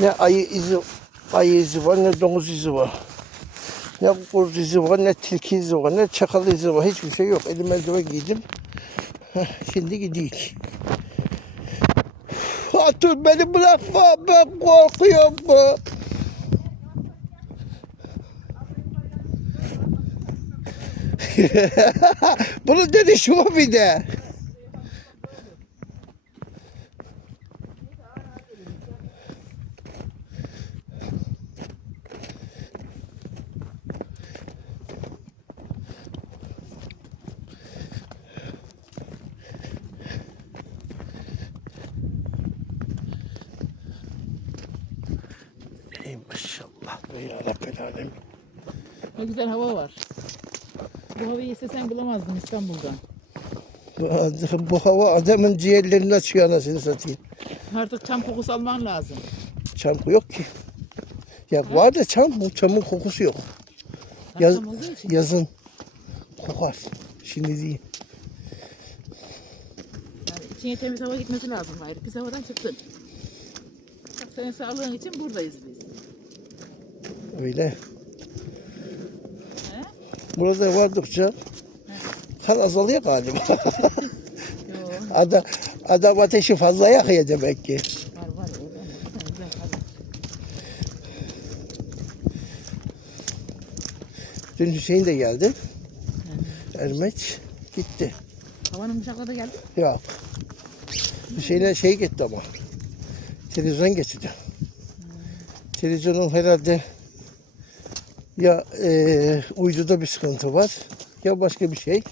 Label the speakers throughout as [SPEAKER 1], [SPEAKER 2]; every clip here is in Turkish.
[SPEAKER 1] Ne ayı izi, ayı izi var ne domuz izi var. Ne kurt izi var ne tilki izi var ne çakal izi var. Hiçbir şey yok. Elim eldiven giydim. Heh, şimdi gidiyoruz. Hatun beni bırakma ben korkuyorum bu. Bunun dönüşü o bir de. Ey maşallah be ya Rabbel Alemin.
[SPEAKER 2] Ne güzel hava var. Bu havayı istesen bulamazdın İstanbul'da.
[SPEAKER 1] Bu- Bu hava adamın ciğerlerini açıyor anasını satayım.
[SPEAKER 2] Artık çam kokusu alman lazım.
[SPEAKER 1] Çam yok ki. Ya var da çam, çamın kokusu yok. Yaz, yazın kokar. Şimdi değil.
[SPEAKER 2] Yani içine temiz hava gitmesi lazım gayrı. Pis havadan çıktın. Senin sağlığın için buradayız biz.
[SPEAKER 1] Öyle.
[SPEAKER 2] He?
[SPEAKER 1] Burada vardıkça kan azalıyor galiba. Adam, adam ateşi fazla yakıyor demek ki.
[SPEAKER 2] var var.
[SPEAKER 1] Dün Hüseyin de geldi. Ermeç gitti.
[SPEAKER 2] Havanın bıçakla da geldi.
[SPEAKER 1] Ya Hüseyin'e şey gitti ama. Televizyon getirdi. Televizyonun herhalde ya e, uyduda bir sıkıntı var ya başka bir şey.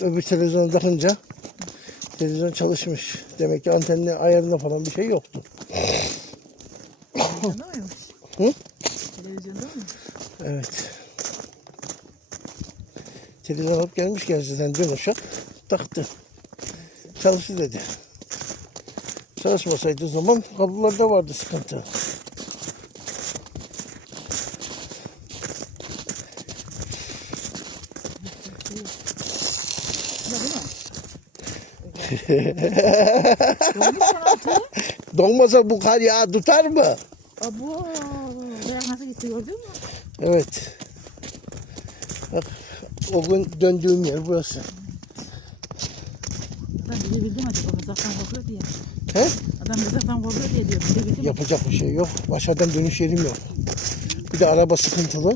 [SPEAKER 1] Öbür televizyona takınca televizyon çalışmış. Demek ki antenli ayarında falan bir şey yoktu.
[SPEAKER 2] Televizyonda mıymış?
[SPEAKER 1] Hı?
[SPEAKER 2] Televizyonda mı?
[SPEAKER 1] Evet. Televizyon alıp gelmiş gerçekten dün uşak taktı. Çalışır dedi. Çalışmasaydı o zaman kablolarda vardı sıkıntı.
[SPEAKER 2] Ne bu.
[SPEAKER 1] Donmasa bu kar yağı tutar mı?
[SPEAKER 2] Abo. Nasıl gitti gördün mü?
[SPEAKER 1] Evet. Bak o gün döndüğüm yer burası.
[SPEAKER 2] Adam bilebildim acaba mızraktan korkuyor diye.
[SPEAKER 1] He?
[SPEAKER 2] Adam mızraktan korkuyor diye diyor. Bilebildim.
[SPEAKER 1] Yapacak bir şey yok. Başarıdan dönüş yerim yok. Bir de araba sıkıntılı.